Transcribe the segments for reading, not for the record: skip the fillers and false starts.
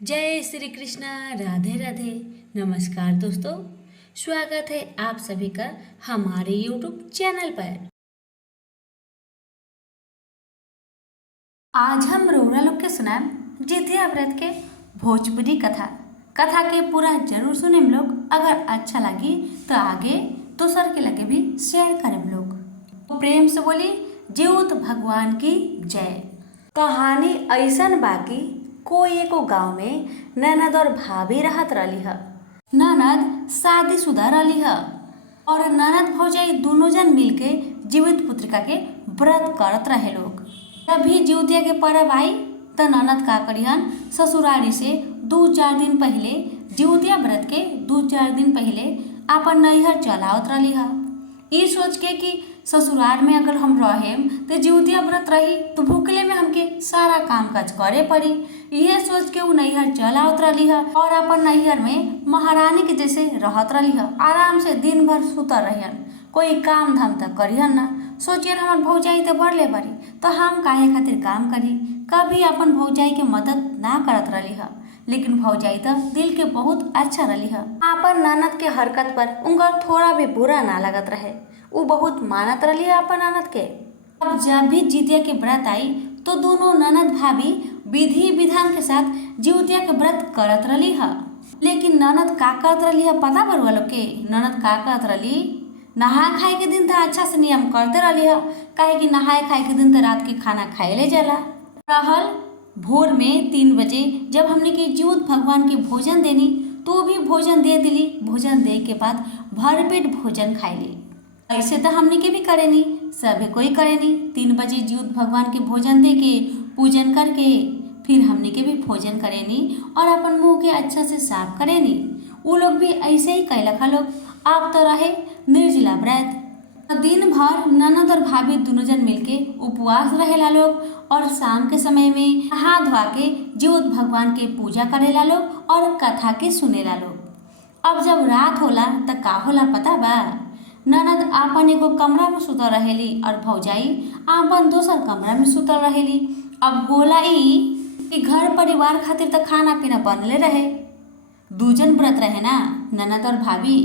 जय श्री कृष्णा। राधे राधे। नमस्कार दोस्तों, स्वागत है आप सभी का हमारे YouTube चैनल पर। आज हम रउरा लोग के सुनाम जितिया व्रत के भोजपुरी कथा के पूरा जरूर सुने लोग। अगर अच्छा लगी तो आगे दूसर के लगे भी शेयर करें लोग। तो प्रेम से बोली जीउत भगवान की जय। कहानी ऐसन बाकी कोई एको गांव में ननद और भाभी रहत रही है। ननद शादीशुदा रही है और ननद भौजाई दोनों जन मिलके जीवित पुत्रिका के व्रत करत रहे लोग। जब भी जीवतिया के पर्व आई तो ननद का करियन ससुरारी से 2-4 दिन पहले जीवतिया व्रत के 2-4 दिन पहले अपन नैहर चलावत रही है। ये सोच के कि ससुराल में अगर हम रहेम तो जीवतिया व्रत रही तो भूखले में हमके सारा काम काज करे पड़ी। यह सोच के वो नैहर चल आवत रही है और अपन नैहर में महारानी के जैसे रहत रही है। आराम से दिन भर सुतर रहियन, कोई काम धाम तक करियन ना। सोचियन हमार भौजाई तो बढ़ले बड़ी तो हम काहे खातिर काम करी। कभी अपन भौजाई के मदद ना करत रही है, लेकिन भौजाई तो दिल के बहुत अच्छा रही है। अपन ननद के हरकत पर उनका थोड़ा भी बुरा ना लगत रहे। वो बहुत मानत रही है अपन ननद के। अब जब भी जितिया के व्रत आई तो दोनों ननद भाभी विधि विधान के साथ जितिया के व्रत करत रही है। लेकिन ननद का करत रही है पता बरुआ लोग के। ननद का करत रही, नहा खाए के दिन तो अच्छा से नियम करते रही है, काहे कि नहाए खाए के दिन तो रात के खाना खाए ले जाला रहल। भोर में 3 बजे जब हमने के जीवित भगवान के भोजन देनी तो भी भोजन दे दिली। भोजन दे के बाद भरपेट भोजन खाई ली। ऐसे तो हमने के भी करे नी, सभी कोई करे नी। 3 बजे जीवित भगवान के भोजन दे के पूजन करके फिर हमने के भी भोजन करे नी और अपन मुंह के अच्छा से साफ करे नी। वो लोग भी ऐसे ही कैलक लोग। अब तो रहे निर्जला व्रत। दिन भर ननद और भाभी दोनों जन मिलके उपवास रहेला लोग और शाम के समय में नहा धोआ के जीवित भगवान के पूजा करेला लोग और कथा के सुनेला लोग। अब जब रात होला तो का होला पता बा? ननद आपन एगो कमरा में सुतल रहेली और भौजाई आपन दोसर कमरा में सुतल रहेली। अब होला ई कि घर परिवार खातिर तो खाना पीना बनले रहे। 2 जन व्रत रहे ना, ननद और भाभी,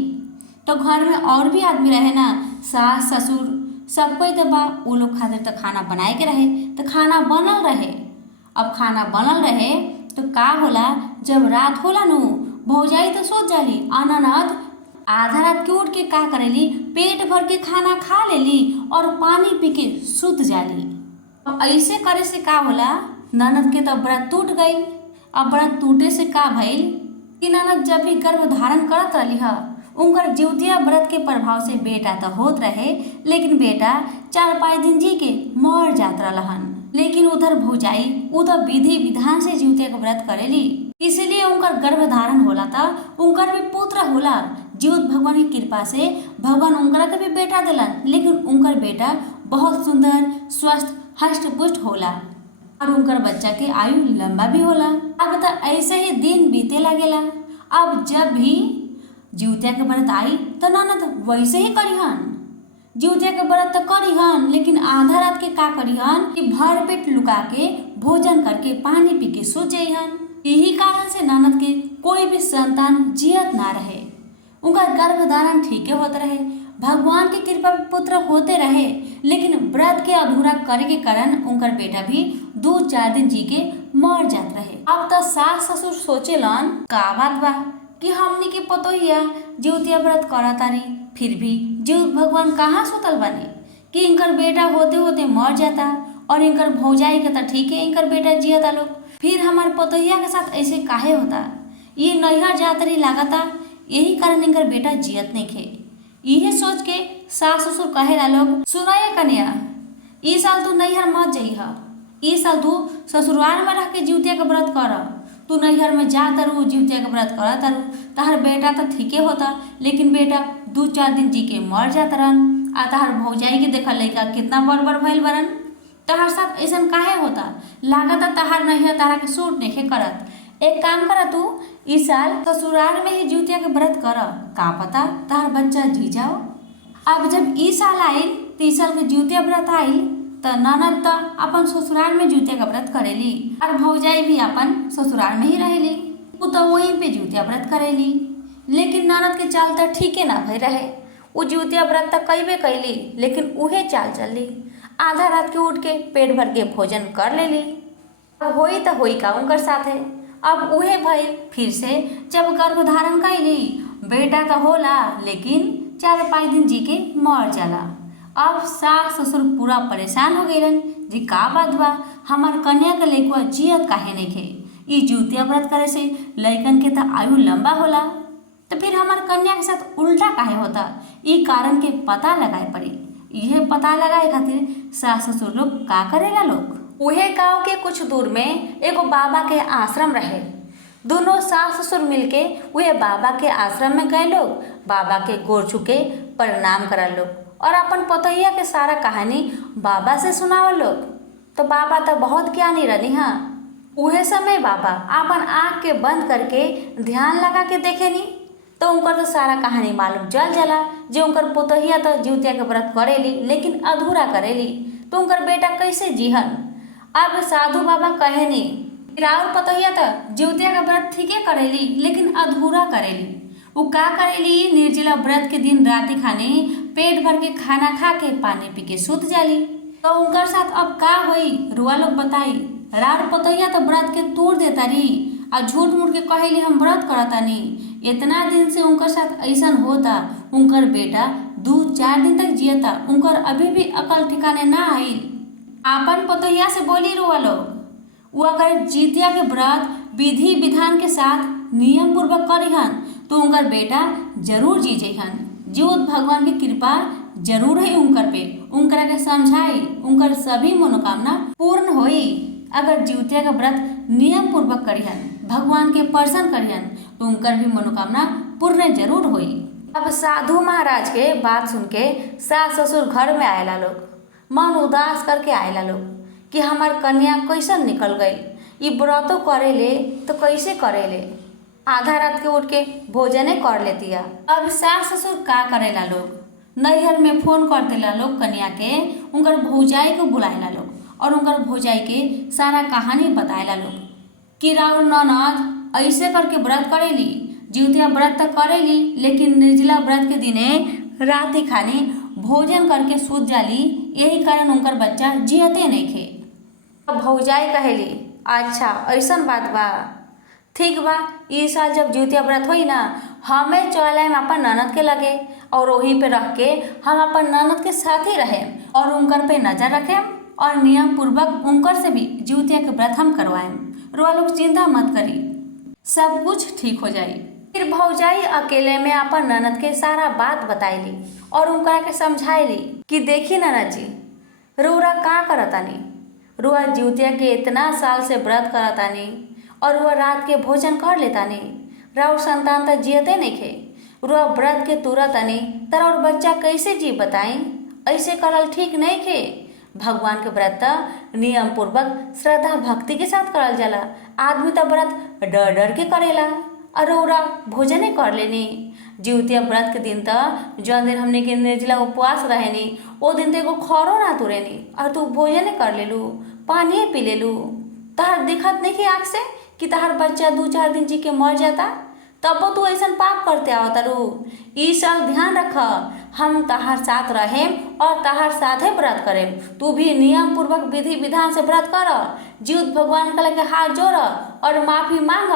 तो घर में और भी आदमी रहे ना, सास ससुर सब कोई तो बा। वो लोग खातिर तो खाना बनाए के रहे तो खाना बनल रहे। अब खाना बनल रहे तो का होला, जब रात होला नु भौजाई तो सोच जाली आ ननद आधा रात के उठ के का करेली, पेट भर के खाना खा लेली और पानी पी के सुत जाली। अब ऐसे करे से का होला, ननद के तो व्रत टूट गई। अब व्रत टूटे से का भइल कि ननद जब भी गर्भ धारण करत रही है उनकर जीवतिया व्रत के प्रभाव से बेटा तो होत रहे, लेकिन बेटा 4-5 दिन जी के मर जात रहन। लेकिन उधर भौजाई उधर विधि विधान से जीवतिया के व्रत करेली, इसलिए उनकर गर्भ धारण होला था, उनकर भी पुत्र होला। जीवित भगवान की कृपा से भगवान उनकरा के भी बेटा दिलन, लेकिन उनकर बेटा बहुत सुंदर स्वस्थ हष्ट पुष्ट होला और उनकर बच्चा के आयु लंबा भी होला। अब तो ऐसे ही दिन बीते लगेला। अब जब भी जीवतिया के व्रत आई तो ननद वैसे ही करिहन। जीवतिया के व्रत तो करिहन, लेकिन आधा रात के का करिहन कि भर पेट लुका के भोजन करके पानी पी के सो जइहन। यही कारण से ननद के कोई भी संतान जियत ना रहे। उनका गर्भधारण ठीक होते रहे, भगवान की कृपा पुत्र होते रहे, लेकिन व्रत के अधूरा करे के कारण उनकर बेटा भी 2-4 दिन जी के मर जात रहे। अब तो सास ससुर सोचेलन का बात बा कि हमनी के पतोहिया जीवतिया व्रत करतारी, फिर भी जीवित भगवान कहाँ सुतल बने कि इनकर बेटा होते होते मर जाता और इनकर भौजाई के तो ठीक है इनकर बेटा जियता लोग, फिर हमार पतोहिया के साथ ऐसे काहे होता। ये नैहर जातरी लागता, यही कारण इनकर बेटा जियत नहीं खे। यही सोच के सास ससुर कहेला लोग, सुनाए कन्या, ई साल तू नैहर मत जइह, ई साल तू ससुराल में रह के जीवतिया के व्रत कर। तू नैहर में जा तरु जीवतिया के व्रत कर तरु, तहर बेटा तो ठीके होता, लेकिन बेटा 2-4 दिन जी के मर जात रहन। आ तहर भौजाई के देखा लइका कितना बड़ भइल बरन, तहर साथ ऐसा काहे होता। लागत तहार नैहर तारा के सूट नहीं करत। एक काम कर, तू इस साल ससुराल में ही जीवतिया के व्रत कर, का पता तहार बच्चा जी जाओ। अब जब ई साल आइल तो ई साल के जीवतिया व्रत आइल तो ननद तो अपन ससुराल में जुतिया का व्रत करेली और भौजाई भी अपन ससुराल में ही रहेली। वो तो वहीं पे जुतिया व्रत करेली। लेकिन ननद के चाल तो ठीके ना भई रहे। वो जुतिया व्रत तो कईबे कैली लेकिन उहे चाल चलली। आधा रात के उठ के पेट भर के भोजन कर लेली। अब होई तो होई का उनकर साथे। अब उहे भई फिर से जब गर्भ धारण कैली बेटा तो होला लेकिन 4-5 दिन जी के मर जाला। अब सास ससुर पूरा परेशान हो गईलन जी का बात बा, हमार कन्या के लइकवा जियत काहे नइखे। ई जुतिया व्रत करे से लइकन के तो आयु लंबा होला, तो फिर हमार कन्या के साथ उल्टा काहे होता। ई कारण के पता लगाए पड़ी। यह पता लगाए खातिर सास ससुर लोग का करेला लोग। उहे गांव के कुछ दूर में एगो बाबा के आश्रम रहे। दोनों सास ससुर मिलके उहे बाबा के आश्रम में गए लोग। बाबा के गोर छुके प्रणाम करल लोग और अपन पतोहिया के सारा कहानी बाबा से सुनावल लोग। तो बाबा तो बहुत ज्ञानी रहनी। हाँ, उहे समय बाबा अपन आँख के बंद करके ध्यान लगा के देखेनी तो उनकर तो सारा कहानी मालूम चल जाला। जो उनकर पतोहिया तो जुतिया के व्रत करेली लेकिन अधूरा करेली तो उनकर बेटा कैसे जीहन। अब साधु बाबा कहेनी राउर पतोहिया तो जुतिया का व्रत ठीके करेली लेकिन अधूरा करेली। वो का करेली, निर्जला व्रत के दिन राति खाने पेट भर के खाना खा के पानी पी के सुत जाली। तो उनकर साथ अब का होई रुआ लोग बताई। राउर पतोहिया तो व्रत के तोड़ देता रही और झूठ मूठ के कहेली हम व्रत करतानी। इतना दिन से उनकर साथ ऐसा होता। उनकर बेटा 2-4 दिन तक जियता। उनकर अभी भी अकल ठिकाने ना आई। आपन पतोहिया से बोली रुआ लोग वो अगर जितिया के व्रत विधि विधान के साथ नियम पूर्वक करिहन तो उनकर बेटा जरूर जी जइहन। जीवत भगवान की कृपा जरूर है उनकर पे। उनकरा के समझाई उनकर सभी मनोकामना पूर्ण होई। अगर जितिया का व्रत नियम पूर्वक करिहन भगवान के प्रसन्न करिहन तो उनकर भी मनोकामना पूर्ण जरूर होई। अब साधु महाराज के बात सुन के सास ससुर घर में आएला लोग। मन उदास करके आएला लोग कि हमार कन्या कैसन निकल गई। ये व्रतो करेले तो कैसे करेले। आधा रात के उठ के भोजने कर लेतिया। अब सास ससुर का करेला लोग, नैहर में फोन कर देला लोग कन्या के। उनकर भौजाई को बुलाएला लोग और उनकर भौजाई के सारा कहानी बताएला लोग कि राउर ननद ऐसे करके व्रत करेली। जितिया व्रत तो करेली लेकिन निर्जला व्रत के दिने राति खाने भोजन करके सूत जाली। यही कारण उनकर बच्चा जियते नइखे। भौजाई कहेली अच्छा ऐसन बात बा, ठीक बा। इस साल जब जितिया व्रत होई ना हमें चले अपन ननद के लगे और वहीं पे रह के हम अपन ननद के साथ ही रहे और उनकर पे नजर रखें और नियम पूर्वक उनकर से भी जितिया के व्रत हम करवाएं। रुआ लोग चिंता मत करी, सब कुछ ठीक हो जाई। फिर भौजाई अकेले में अपन ननद के सारा बात बताईली और उनकरा के समझाईली कि देखी ननद जी रुआ का करतानी। रुआ जितिया के इतना साल से व्रत करतानी और रुआ रात के भोजन कर लेतानी। राउर संतान तो जियते नइखे। रुआ व्रत के तुरतानी तर और बच्चा कैसे जी बताई। ऐसे करल ठीक नइखे। भगवान के व्रत नियम पूर्वक श्रद्धा भक्ति के साथ करल जाला। आदमी तो व्रत डर डर के करेला और रउरा भोजने कर लेनी। जितिया व्रत के दिन तो जौन दिन हमने के निर्जला उपवास रहेनी वो दिन तो एगो खरो ना तुरेनी और तू भोजने कर लेलू, पानी पी लेलू। तहार दिखत नहीं कि आँख से कि तहार बच्चा 2-4 दिन जी के मर जाता, तब तू ऐसा पाप करते आवता रू। ई साल ध्यान रख हम तहार साथ रहें और तहार साथे व्रत करें। तू भी नियम पूर्वक विधि विधान से व्रत कर। जीवत भगवान के लगे हाथ जोड़ और माफी मांग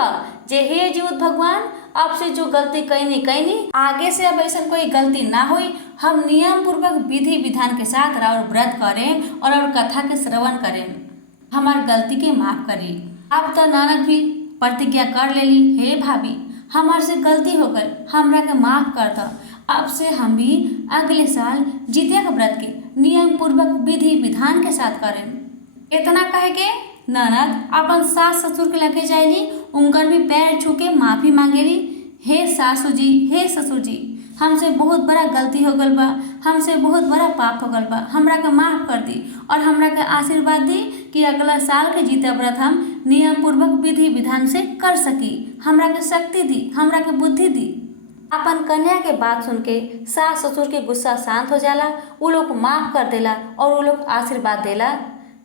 जे हे जीवत भगवान अब से जो गलती कैनी आगे से अब ऐसा कोई गलती ना हुई। हम नियम पूर्वक विधि विधान के साथ और व्रत करें और कथा के श्रवण करें। हमार गलती के माफ करी। अब तो ननद भी प्रतिज्ञा कर लेली हे भाभी हमार से गलती हो गई, हमरा के माफ कर दो। अब से हम भी अगले साल जितिया के व्रत के नियम पूर्वक विधि विधान के साथ करें। इतना कहे के ननद अपन सास ससुर के लगे जाएली। उनकर भी पैर छू के माफी मांगेली। हे सासू जी हे ससुर जी हमसे बहुत बड़ा गलती हो गल बा, हमसे बहुत बड़ा पाप हो गल बा, हमरा के माफ कर दी और हमरा के आशीर्वाद दी कि अगला साल के जितिया व्रत हम नियम पूर्वक विधि विधान से कर सकी। हमरा के शक्ति दी, हमरा के बुद्धि दी। अपन कन्या के बात सुन के सास ससुर के गुस्सा शांत हो जाला, उ लोग माफ कर देला और उ लोग आशीर्वाद देला।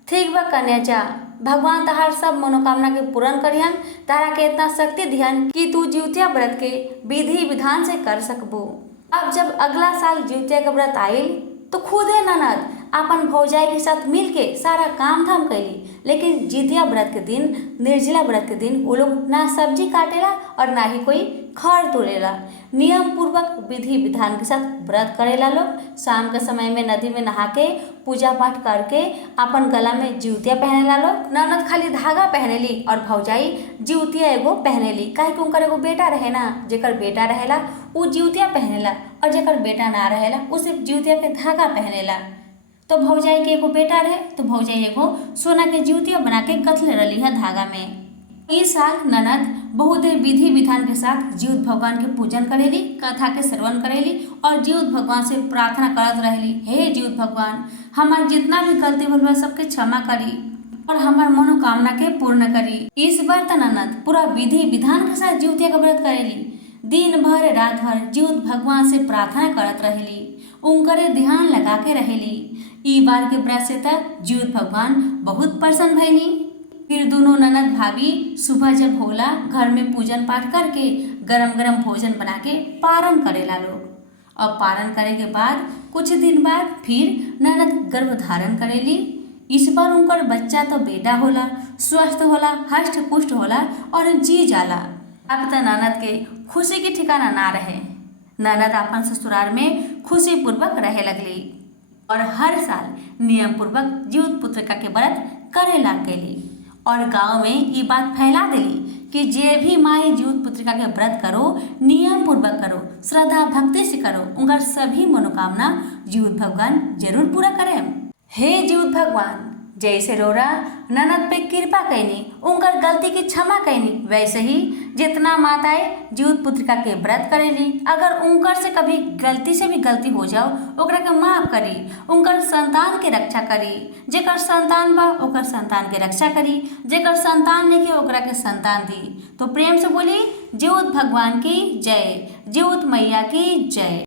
ठीक बा कन्या जा, भगवान तहार सब मनोकामना के पूर्ण करिहन, तारा के इतना शक्ति दिहन कि तू जिउतिया व्रत के विधि विधान से कर सकबो। अब जब अगला साल जिउतिया के व्रत आइल तो खुदे ननद अपन भौजाई के साथ मिल के सारा काम धाम कैली। लेकिन जितिया व्रत के दिन, निर्जला व्रत के दिन वो लोग ना सब्जी काटेला और ना ही कोई खर तोड़ेला। नियम पूर्वक विधि विधान के साथ व्रत करेला लोग। शाम के समय में नदी में नहा के पूजा पाठ करके अपन गला में जिउतिया पहनेला लोग। ननद खाली धागा पहनेली और भौजाई जिउतिया एगो पहनेली, काहे कि उनकर एगो बेटा रहे ना, जेकर बेटा रहेला उ जिउतिया पहनेला और जेकर बेटा ना रहेला उ सिर्फ जिउतिया के धागा पहनेला। तो भौजाई के एगो बेटा रहे तो भौजाई एगो सोना के जिउतिया बना के गथले रही है धागा में। इस साल ननद बहुत विधि विधान के साथ जीउत भगवान के पूजन करेली, कथा के श्रवण करेली और जीउत भगवान से प्रार्थना करत रहेली, हे जीउत भगवान हमार जितना भी गलती भूल बा सबके क्षमा करी और हमार मनोकामना के पूर्ण करी। इस बार त ननद पूरा विधि विधान के साथ जिउतिया का व्रत करेली। दिन भर रात भर जीउत भगवान से प्रार्थना करत रहेली, उनकरे ध्यान लगा के रहेली। ई बार के व्रत से त जीउत भगवान बहुत प्रसन्न भइनी। फिर दोनों ननद भाभी सुबह जब होला घर में पूजन पाठ करके गरम गरम भोजन बना के पारण करेला लोग। और पारण करे के बाद कुछ दिन बाद फिर ननद गर्भ धारण करेली। इस बार उनकर बच्चा तो बेटा होला, स्वस्थ होला, हष्ट पुष्ट होला और जी जाला। अब त ननद के खुशी के ठिकाना ना रहे। ननद अपन ससुराल में खुशी पूर्वक रहे लगली और हर साल नियम पूर्वक जीउत पुत्रिका के व्रत करे लाग गई और गांव में ये बात फैला दिली कि जे भी माई जीउत पुत्रिका के व्रत करो, नियम पूर्वक करो, श्रद्धा भक्ति से करो, उनका सभी मनोकामना जीउत भगवान जरूर पूरा करे। हे जीउत भगवान, जैसे रोरा ननद पे कृपा कैनी, उनकर गलती की क्षमा कैनी, वैसे ही जितना माताएं जीउत पुत्रिका के व्रत करेली, अगर उनकर से कभी गलती से भी गलती हो जाओ ओकरा के माफ करी, उनकर संतान के रक्षा करी। जेकर संतान बा ओकर संतान के रक्षा करी, जेकर संतान नहीं के ओकरा के संतान दी। तो प्रेम से बोली जीउत भगवान की जय, जीउत मैया की जय।